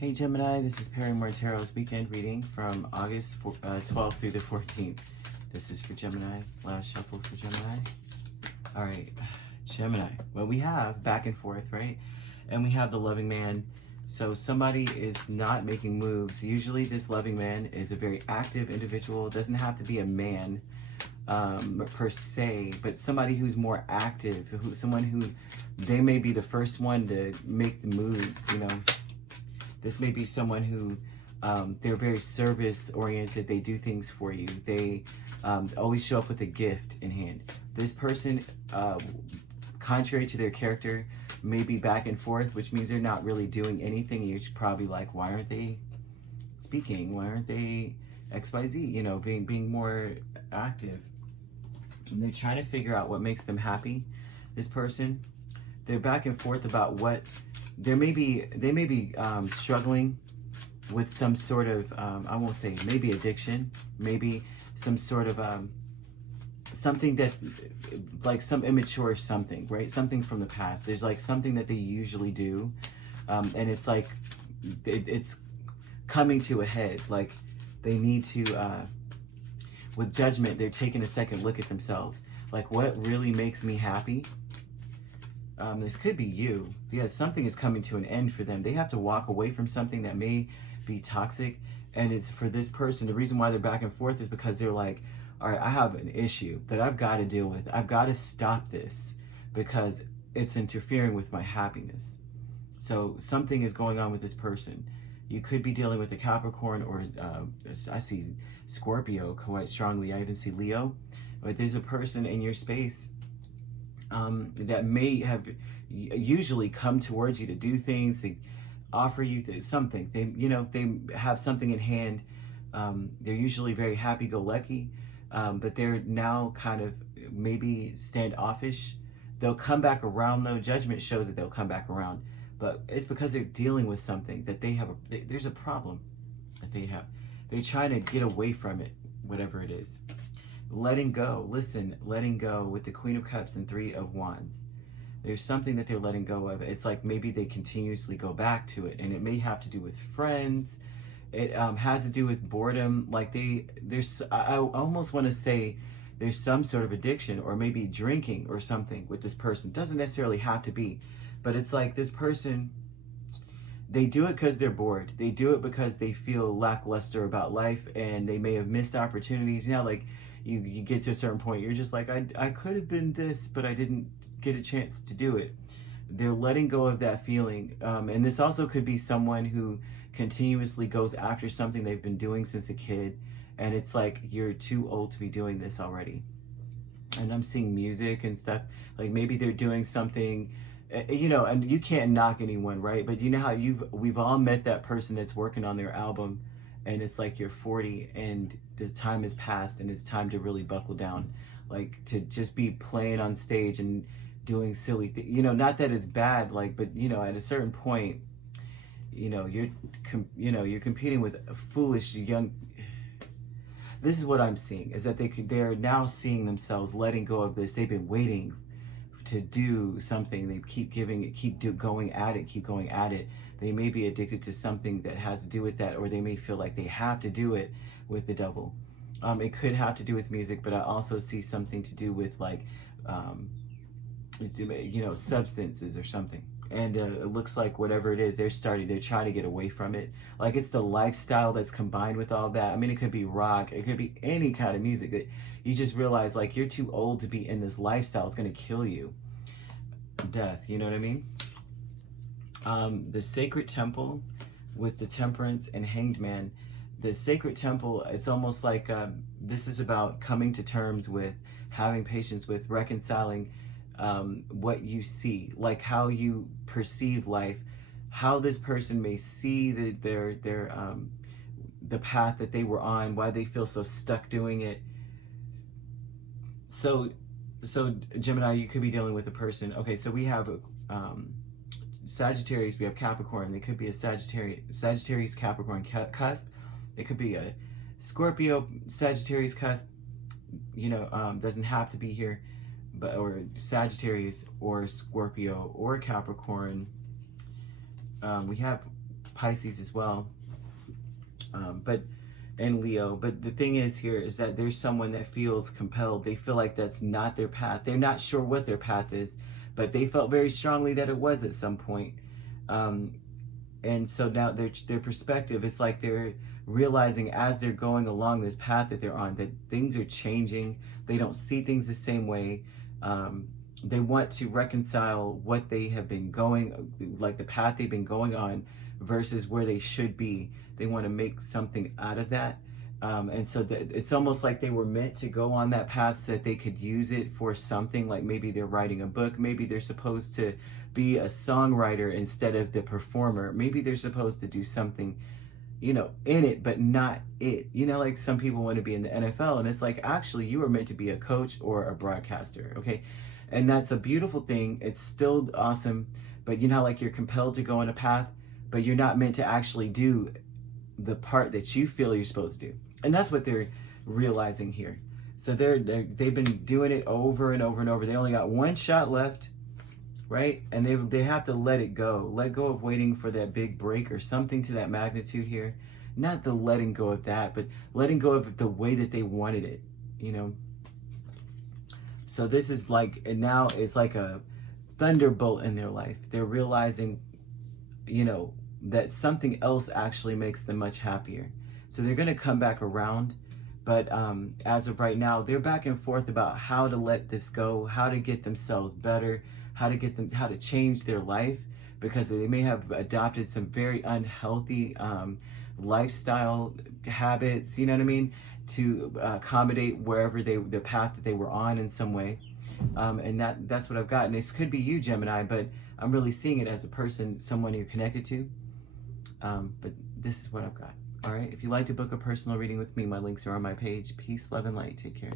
Hey Gemini, this is Perrymore Tarot's weekend reading from August 12th through the 14th. This is for Gemini, last shuffle for Gemini. All right, Gemini. Well, we have back and forth, right? And we have the loving man. So somebody is not making moves. Usually this loving man is a very active individual. It doesn't have to be a man per se, but somebody who's more active, someone who they may be the first one to make the moves, you know. This may be someone who, they're very service-oriented. They do things for you. They always show up with a gift in hand. This person, contrary to their character, may be back and forth, which means they're not really doing anything. You're probably like, why aren't they speaking? Why aren't they XYZ? You know, being more active. And they're trying to figure out what makes them happy. This person, they're back and forth about what they may be struggling with some sort of I won't say maybe addiction, maybe some sort of something that like some immature something, right? Something from the past. There's like something that they usually do, and it's like it's coming to a head. Like they need to with judgment, they're taking a second look at themselves. Like, what really makes me happy? This could be you. Yeah, something is coming to an end for them. They have to walk away from something that may be toxic. And it's for this person, the reason why they're back and forth is because they're like, all right, I have an issue that I've got to deal with. I've got to stop this because it's interfering with my happiness. So something is going on with this person. You could be dealing with a Capricorn or I see Scorpio quite strongly. I even see Leo. But there's a person in your space that may have usually come towards you to do things, to offer you something. They, you know, they have something in hand. They're usually very happy-go-lucky, but they're now kind of maybe standoffish. They'll come back around though. Judgment shows that they'll come back around, but it's because they're dealing with something that they have. There's a problem that they have. They're trying to get away from it, whatever it is. Letting go. Listen, letting go with the Queen of Cups and Three of Wands. There's something that they're letting go of. It's like maybe they continuously go back to it, and it may have to do with friends. It has to do with boredom. Like I almost want to say there's some sort of addiction, or maybe drinking or something with this person. Doesn't necessarily have to be, but it's like this person, they do it because they're bored. They do it because they feel lackluster about life, and they may have missed opportunities. You know, like you get to a certain point, you're just like, I could have been this, but I didn't get a chance to do it. They're letting go of that feeling. And this also could be someone who continuously goes after something they've been doing since a kid, and it's like, you're too old to be doing this already. And I'm seeing music and stuff, like maybe they're doing something, you know, and you can't knock anyone, right? But you know how we've all met that person that's working on their album, and it's like you're 40 and the time has passed and it's time to really buckle down, like to just be playing on stage and doing silly things, you know, not that it's bad, like, but you know, at a certain point, you know, you're competing with a foolish young. This is what I'm seeing, is that they're now seeing themselves letting go of this. They've been waiting to do something. They keep going at it. They may be addicted to something that has to do with that, or they may feel like they have to do it with the double. It could have to do with music, but I also see something to do with like, you know, substances or something. And it looks like whatever it is, they're trying to get away from it. Like it's the lifestyle that's combined with all that. I mean, it could be rock, it could be any kind of music that you just realize like you're too old to be in this lifestyle. It's going to kill you. Death, you know what I mean? The Sacred Temple with the Temperance and Hanged Man. The Sacred Temple, it's almost like this is about coming to terms with, having patience with, reconciling what you see, like how you perceive life, how this person may see the path that they were on, why they feel so stuck doing it. So Gemini, you could be dealing with a person. Okay, so we have Sagittarius, we have Capricorn. They could be a Sagittarius Capricorn cusp. It could be a Scorpio Sagittarius cusp. You know, doesn't have to be here, but or Sagittarius or Scorpio or Capricorn. We have Pisces as well, and Leo. But the thing is here is that there's someone that feels compelled. They feel like that's not their path. They're not sure what their path is, but they felt very strongly that it was at some point. And so now their perspective is like they're realizing as they're going along this path that they're on that things are changing. They don't see things the same way. They want to reconcile what they have been going, like the path they've been going on versus where they should be. They want to make something out of that. And so it's almost like they were meant to go on that path so that they could use it for something, like maybe they're writing a book, maybe they're supposed to be a songwriter instead of the performer, maybe they're supposed to do something, you know, in it, but not it. You know, like some people want to be in the NFL, and it's like, actually, you were meant to be a coach or a broadcaster, okay? And that's a beautiful thing. It's still awesome, but you know, like you're compelled to go on a path, but you're not meant to actually do the part that you feel you're supposed to do. And that's what they're realizing here. So they've been doing it over and over and over. They only got one shot left, right? And they have to let it go. Let go of waiting for that big break or something to that magnitude here. Not the letting go of that, but letting go of the way that they wanted it, you know? So this is like, and now it's like a thunderbolt in their life. They're realizing, you know, that something else actually makes them much happier. So they're going to come back around. But as of right now, they're back and forth about how to let this go, how to get themselves better, how to change their life, because they may have adopted some very unhealthy lifestyle habits, you know what I mean, to accommodate wherever the path that they were on in some way. And that's what I've got. And this could be you, Gemini, but I'm really seeing it as a person, someone you're connected to. But this is what I've got. All right. If you'd like to book a personal reading with me, my links are on my page. Peace, love, and light. Take care.